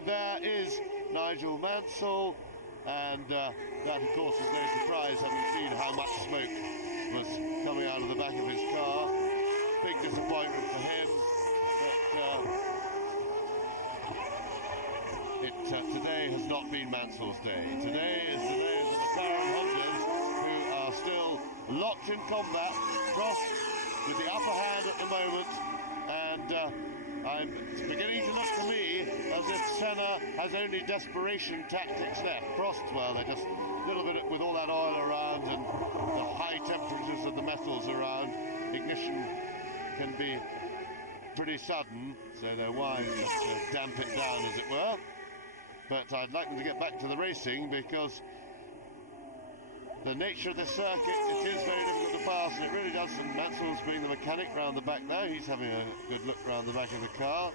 And there is Nigel Mansell, and that of course is no surprise, having seen how much smoke was coming out of the back of his car. Big disappointment for him, but today has not been Mansell's day. Today is the day of the McLaren Hondas, who are still locked in combat. Prost with the upper hand at the moment, and it's beginning to look to me as if Senna has only desperation tactics left. Prost, well, they're just a little bit with all that oil around and the high temperatures of the metals around. Ignition can be pretty sudden, so they're wise just to damp it down, as it were. But I'd like them to get back to the racing, because the nature of this circuit, it is very difficult to pass, and it really does. And Mansell's being the mechanic round the back now. He's having a good look round the back of the car,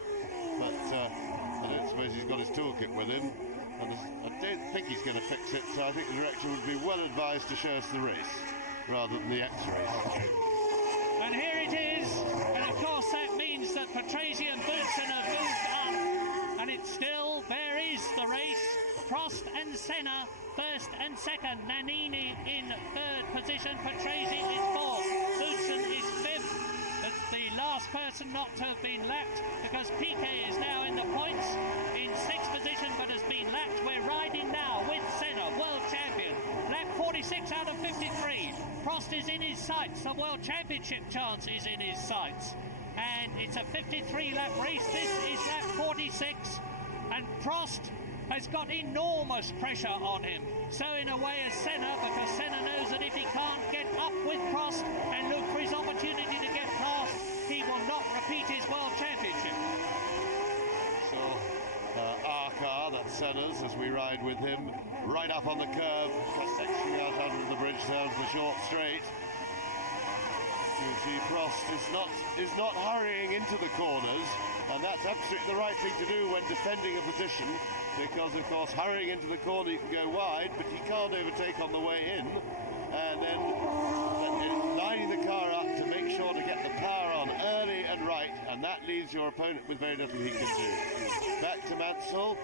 but I don't suppose he's got his toolkit with him, and I don't think he's going to fix it, so I think the director would be well advised to show us the race rather than the X-race. And here it is, and of course that means that Patrese and Boutsen have moved up, and it's still, there is the race. Prost and Senna first and second, Nannini in third position, Patrese is fourth, Boutsen is fifth. It's the last person not to have been lapped, because Piquet is now in the points in sixth position but has been lapped. We're riding now with Senna, world champion, lap 46 out of 53. Prost is in his sights, the world championship chance is in his sights, and it's a 53 lap race. This is lap 46, and Prost has got enormous pressure on him. So in a way as Senna, because Senna knows that if he can't get up with Prost and look for his opportunity to get past, he will not repeat his world championship. So our car, that's Senna's, as we ride with him, right up on the curve, sectioning out under the bridge down to the short straight. You see Prost is not hurrying into the corners, and that's absolutely the right thing to do when defending a position, because of course hurrying into the corner you can go wide, but you can't overtake on the way in, and then lining the car up to make sure to get the power on early and right, and that leaves your opponent with very little he can do. Back to Mansell,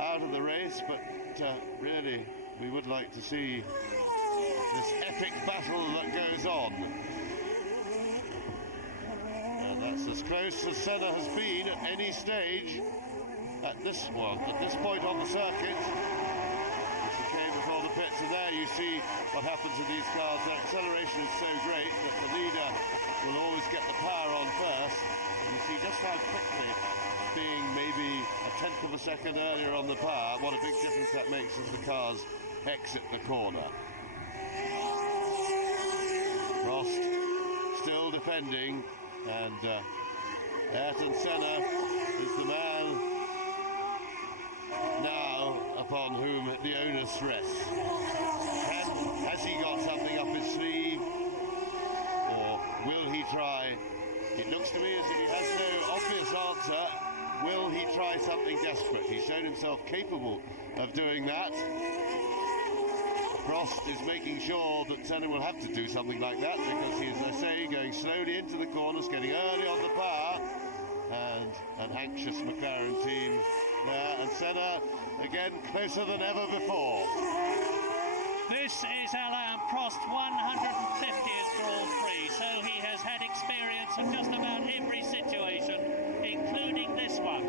out of the race, but really we would like to see this epic battle that goes on. And that's as close as Senna has been at any stage at this point on the circuit. As he came before the pits, and there you see what happens in these cars. The acceleration is so great that the leader will always get the power on first, and you see just how quickly, being maybe a tenth of a second earlier on the power, what a big difference that makes as the cars exit the corner. Prost still defending, and Ayrton Senna is the man now upon whom the onus rests. Has he got something up his sleeve, or will he try? It looks to me as if he has no obvious answer. Will he try something desperate? He's shown himself capable of doing that. Prost is making sure that Senna will have to do something like that, because he is, as I say, going slowly into the corners, getting early on the power, and an anxious McLaren team there, and Senna again closer than ever before. This is Alain Prost, 150th Grand Prix, so he has had experience of just about every situation, including this one.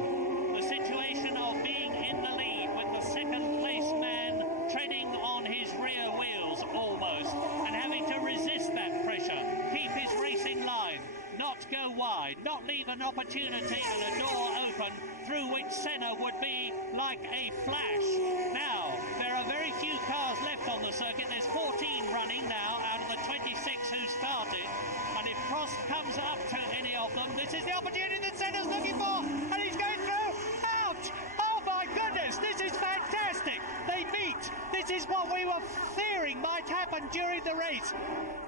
The situation of being in the lead with the second place man treading on his rear wheels almost, and having to resist that pressure, keep his racing line, not go wide, not leave an opportunity and a door open through which Senna would be like a flash. Now, there are very few cars left on the circuit. There's 14 running now out of the 26 who started, and if Prost comes up to any of them, this is the opportunity that Senna's looking for, and he's going through. Ouch! Oh my goodness, this is fantastic. They meet. This is what we were fearing might happen during the race,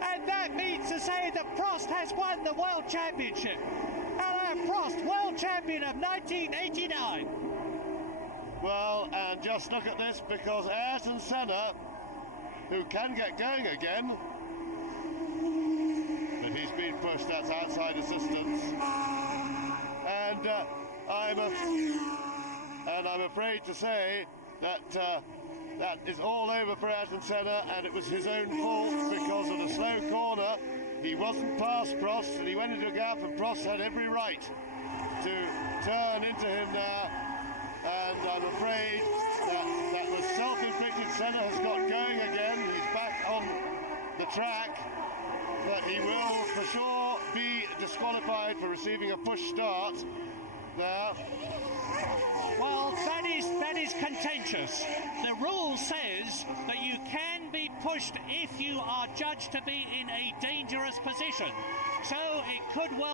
and that means to say that Prost has won the World Championship. Alain Prost, World Champion of 1989. Well, and just look at this, because Ayrton Senna, who can get going again, but he's been pushed, that's outside assistance, and I'm and I'm afraid to say that that is all over for Ayrton Senna, and it was his own fault because of a slow corner. He wasn't past Prost, and he went into a gap, and Prost had every right to turn into him now, and I'm afraid that was self-inflicted. Senna has got going again. He's back on the track, but he will for sure be disqualified for receiving a push start now. Well, that is contentious. The rule says that you can be pushed if you are judged to be in a dangerous position. So it could well